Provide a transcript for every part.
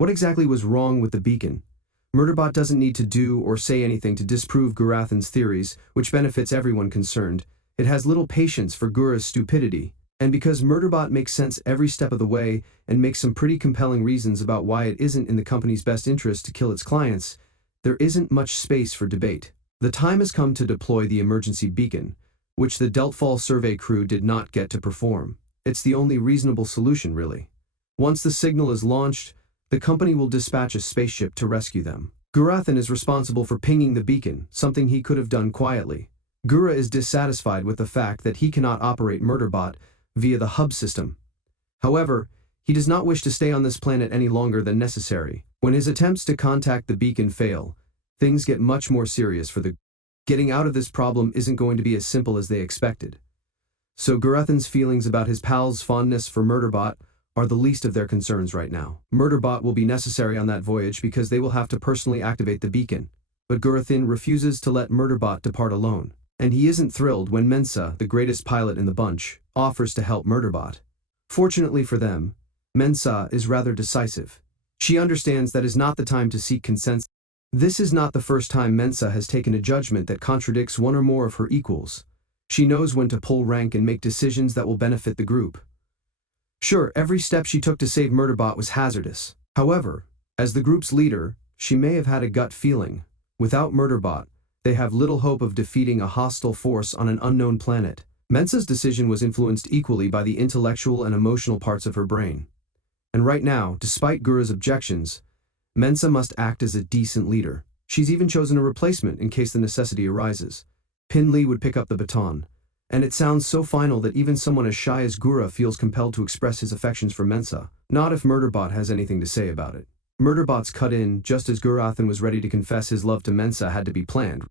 What exactly was wrong with the beacon? Murderbot doesn't need to do or say anything to disprove Gurathan's theories, which benefits everyone concerned. It has little patience for Gura's stupidity. And because Murderbot makes sense every step of the way and makes some pretty compelling reasons about why it isn't in the company's best interest to kill its clients, there isn't much space for debate. The time has come to deploy the emergency beacon, which the Deltfall survey crew did not get to perform. It's the only reasonable solution, really. Once the signal is launched, the company will dispatch a spaceship to rescue them. Gurathan is responsible for pinging the beacon, something he could have done quietly. Gura is dissatisfied with the fact that he cannot operate Murderbot via the hub system. However, he does not wish to stay on this planet any longer than necessary. When his attempts to contact the beacon fail, things get much more serious for the Getting out of this problem isn't going to be as simple as they expected. So Gurathan's feelings about his pal's fondness for Murderbot are the least of their concerns right now. Murderbot will be necessary on that voyage because they will have to personally activate the beacon, but Gurathan refuses to let Murderbot depart alone. And he isn't thrilled when Mensah, the greatest pilot in the bunch, offers to help Murderbot. Fortunately for them, Mensah is rather decisive. She understands that is not the time to seek consensus. This is not the first time Mensah has taken a judgment that contradicts one or more of her equals. She knows when to pull rank and make decisions that will benefit the group. Sure, every step she took to save Murderbot was hazardous. However, as the group's leader, she may have had a gut feeling. Without Murderbot, they have little hope of defeating a hostile force on an unknown planet. Mensah's decision was influenced equally by the intellectual and emotional parts of her brain. And right now, despite Gura's objections, Mensah must act as a decent leader. She's even chosen a replacement in case the necessity arises. Pin Lee would pick up the baton. And it sounds so final that even someone as shy as Gura feels compelled to express his affections for Mensah. Not if Murderbot has anything to say about it. Murderbot's cut in just as Gurathan was ready to confess his love to Mensah had to be planned.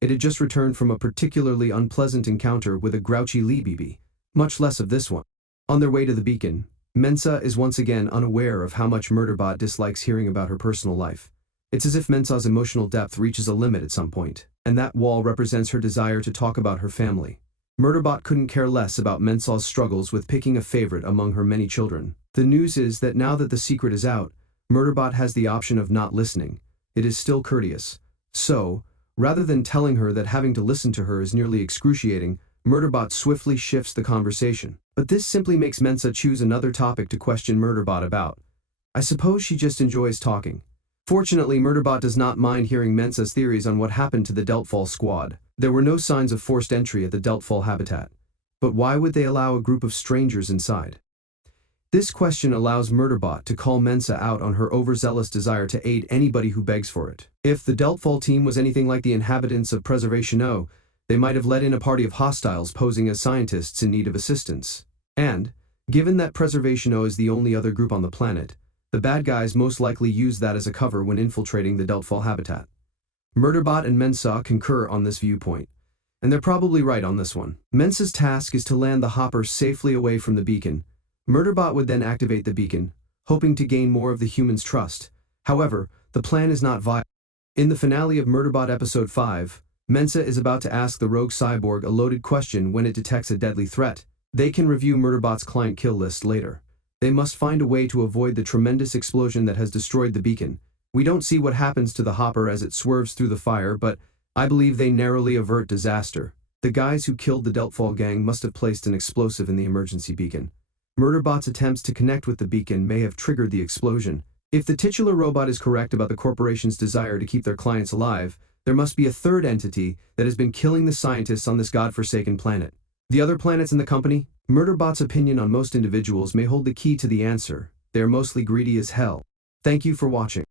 It had just returned from a particularly unpleasant encounter with a grouchy Lee BB, much less of this one. On their way to the beacon, Mensah is once again unaware of how much Murderbot dislikes hearing about her personal life. It's as if Mensah's emotional depth reaches a limit at some point, and that wall represents her desire to talk about her family. Murderbot couldn't care less about Mensah's struggles with picking a favorite among her many children. The news is that now that the secret is out, Murderbot has the option of not listening. It is still courteous. So, rather than telling her that having to listen to her is nearly excruciating, Murderbot swiftly shifts the conversation. But this simply makes Mensah choose another topic to question Murderbot about. I suppose she just enjoys talking. Fortunately, Murderbot does not mind hearing Mensah's theories on what happened to the Deltfall squad. There were no signs of forced entry at the Deltfall habitat. But why would they allow a group of strangers inside? This question allows Murderbot to call Mensah out on her overzealous desire to aid anybody who begs for it. If the Deltfall team was anything like the inhabitants of Preservation O, they might have let in a party of hostiles posing as scientists in need of assistance. And, given that Preservation O is the only other group on the planet, the bad guys most likely use that as a cover when infiltrating the Deltfall habitat. Murderbot and Mensah concur on this viewpoint, and they're probably right on this one. Mensah's task is to land the hopper safely away from the beacon. Murderbot would then activate the beacon, hoping to gain more of the humans' trust. However, the plan is not viable. In the finale of Murderbot Episode 5, Mensah is about to ask the rogue cyborg a loaded question when it detects a deadly threat. They can review Murderbot's client kill list later. They must find a way to avoid the tremendous explosion that has destroyed the beacon. We don't see what happens to the hopper as it swerves through the fire, but I believe they narrowly avert disaster. The guys who killed the Deltfall gang must have placed an explosive in the emergency beacon. Murderbot's attempts to connect with the beacon may have triggered the explosion. If the titular robot is correct about the corporation's desire to keep their clients alive, there must be a third entity that has been killing the scientists on this godforsaken planet. The other planets in the company? Murderbot's opinion on most individuals may hold the key to the answer. They are mostly greedy as hell. Thank you for watching.